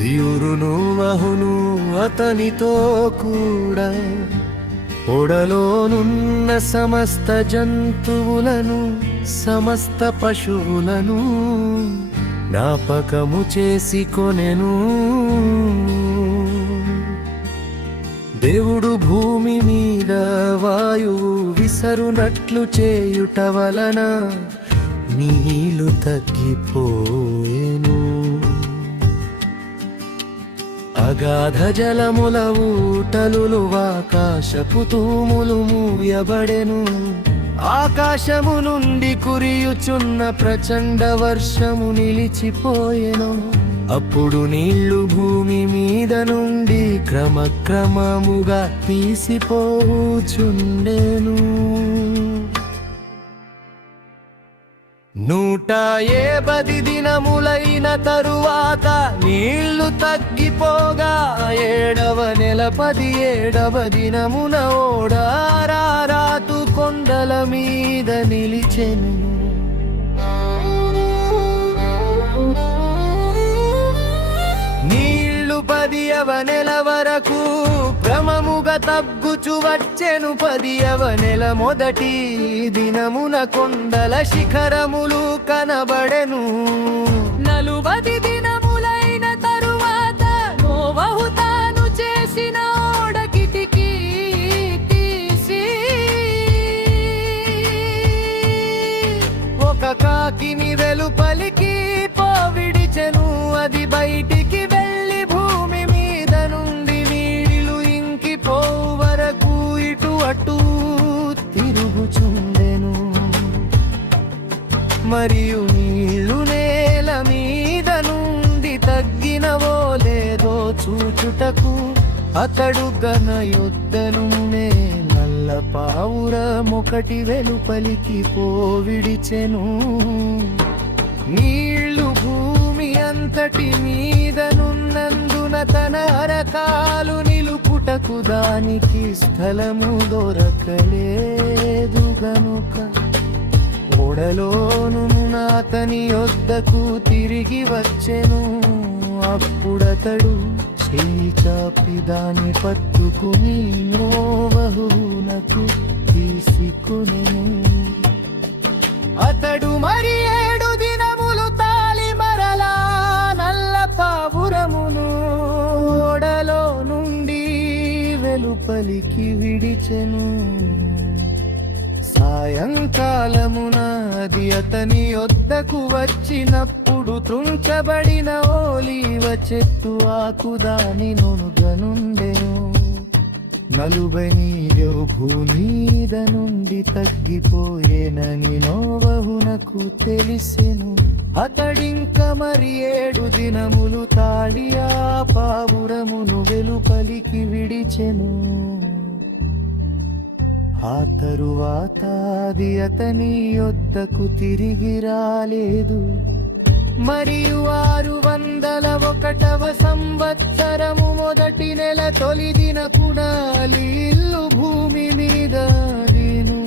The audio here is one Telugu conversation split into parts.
దియురును మహును అతనితో కూడా ఓడలోనున్న సమస్త జంతువులను సమస్త పశువులను జ్ఞాపకము చేసి కొనెను. దేవుడు భూమి మీద వాయువు విసరునట్లు చేయుట వలన నీళ్లు తగ్గిపోయెను. అగాధ జలముల ఊటలులు ఆకాశపు తూములు మూయబడెను. ఆకాశము నుండి కురియుచున్న ప్రచండ వర్షము నిలిచిపోయెను. అప్పుడు నీళ్లు భూమి మీద నుండి క్రమక్రమముగా తీసిపోచుండెను. 180 దినములైన తరువాత నీళ్లు తగ్గిపోగా 7వ నెల 17వ దినమున ఓడ అరారాతు కొండల మీద నిలిచెను. నీళ్లు 10వ నెల వరకు క్రమముగా తగ్గుచు వచ్చెను. 10వ నెల మొదటి దినమున కొండల శిఖరములు కనబడెను. 40 దినములైన తరువాత నోవహు తాను చేసిన ఓడ కిటికీ తీసి ఒక కాకిని వెలుపలికి పోవిడిచెను. అది బయటికి వెళ్ళి భూమి మీద నుండి నీళ్లు ఇంకిపోవు వరకు ఇటు అటు తిరుగుచుండెను. మరియు నీళ్లు నేల మీద నుండి తగ్గినవో లేదో చూచుటకు అతడు గన యొద్దనునే నల్ల పావురమొకటి వెలుపలికి పోవిడిచెను. నీళ్లు భూమి అంతటి మీదనున్నందున తన అరకాలు నిలుపుటకు దానికి స్థలము దొరకలేదు గనుక ఓడలోనున్న అతని యొద్దకు తిరిగి వచ్చెను. అప్పుడతడు చేయి చాపి దాని పట్టుకుని నోవహునకు తీసుకొనెను. అతడు మరి 7 దినములు తాళి మరలా నల్ల పావురమును ఓడలో నుండి వెలుపలికి విడిచెను. సాయంకాలమున అది అతని యొద్దకు వచ్చినప్పుడు త్రుంచబడిన ఓలీవ చెట్టు ఆకు దాని నొనుగనుండెను. 40 నీరు భూమీద నుండి తగ్గిపోయేనని నోవహునకు తెలిసెను. అతడింక మరి 7 దినములు తాళి ఆ పావురమును వెలుపలికి విడిచెను. ఆ తరువాత అది అతని యొద్దకు తిరిగి రాలేదు. మరియు 601వ సంవత్సరము మొదటి నెల తొలి దినపున నీళ్లు భూమి మీద నేను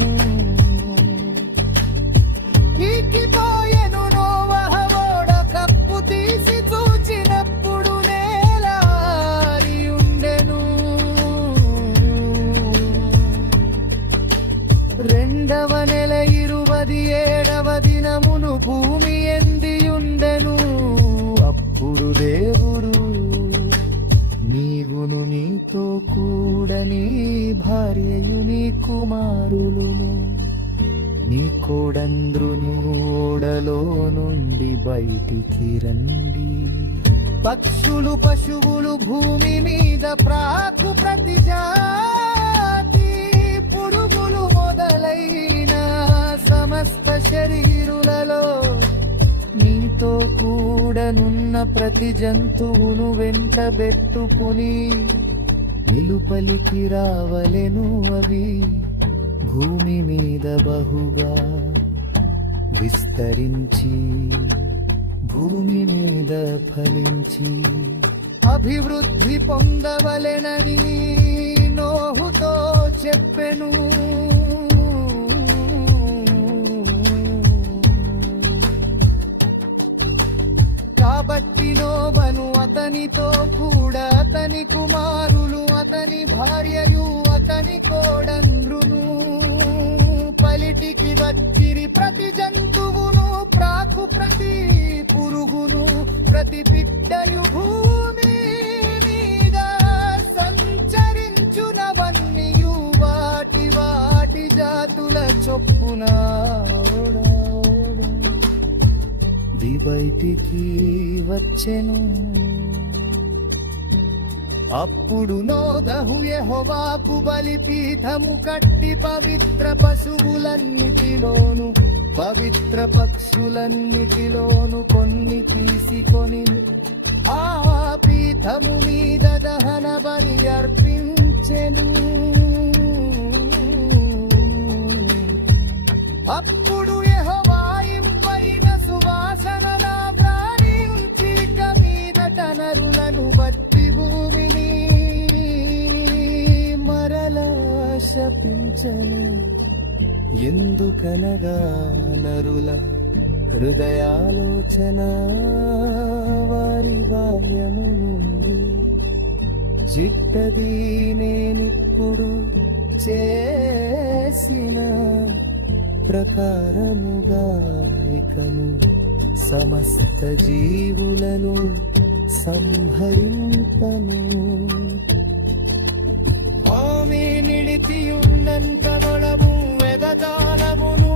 ఇంకిపోయెను. నోవహు ఓడ కప్పు తీసి చూచినప్పుడు నేల ఆరి ఉండెను. 2వ నెల 27వ దినమును భూమి ఎండియుండెను. అప్పుడు దేవుడు నీవును నీతో కూడా నీ భార్యయు నీ కుమారులును నీ కోడంద్రును ఓడలో నుండి బయటికి రండి. పక్షులు పశువులు భూమి మీద ప్రాకు ప్రతి జాతి పురుగులు మొదలైన సమస్త శరీరులలో నీతో కూడనున్న ప్రతి జంతువును వెంటబెట్టుకుని నిలుపలికి రావలెను. అవి భూమి మీద బహుగా విస్తరించి భూమి మీద ఫలించి అభివృద్ధి పొందవలెనని నోహుతో చెప్పెను. కాబట్టి నోబను అతనితో కూడా అతని కుమారులు అతని భార్యయు అతని కోడండ్రును పలిటికి వచ్చిరి ప్రతి జంతువును ప్రాకు ప్రతి పురుగును ప్రతి బిడ్డయు భూమి మీద సంచరించునవన్నీయు వాటి వాటి జాతుల చొప్పున బయటికి వచ్చెను. అప్పుడు నోదహు యెహోవాకు బలిపీఠము కట్టి పవిత్ర పశువులన్నిటిలోను పవిత్ర పక్షులన్నిటిలోను కొన్ని తీసుకొని ఆ పీఠము మీద దహన బలి అర్పించెను. అప్పుడు యెహోవా ఇంపైన సువాసన ప్రాణించిక మీదట నరులను బట్టి భూమిని మరల శపించెను. ఎందుకనగా నరుల హృదయాలోచన వారి బాల్యము నుండి చిట్టది నేనిప్పుడు చేసిన ప్రకారముగా ఇకను సమస్త జీవులను సంహరింపను. ఆమె నిడితియున్నంత బలము వెదజాలమును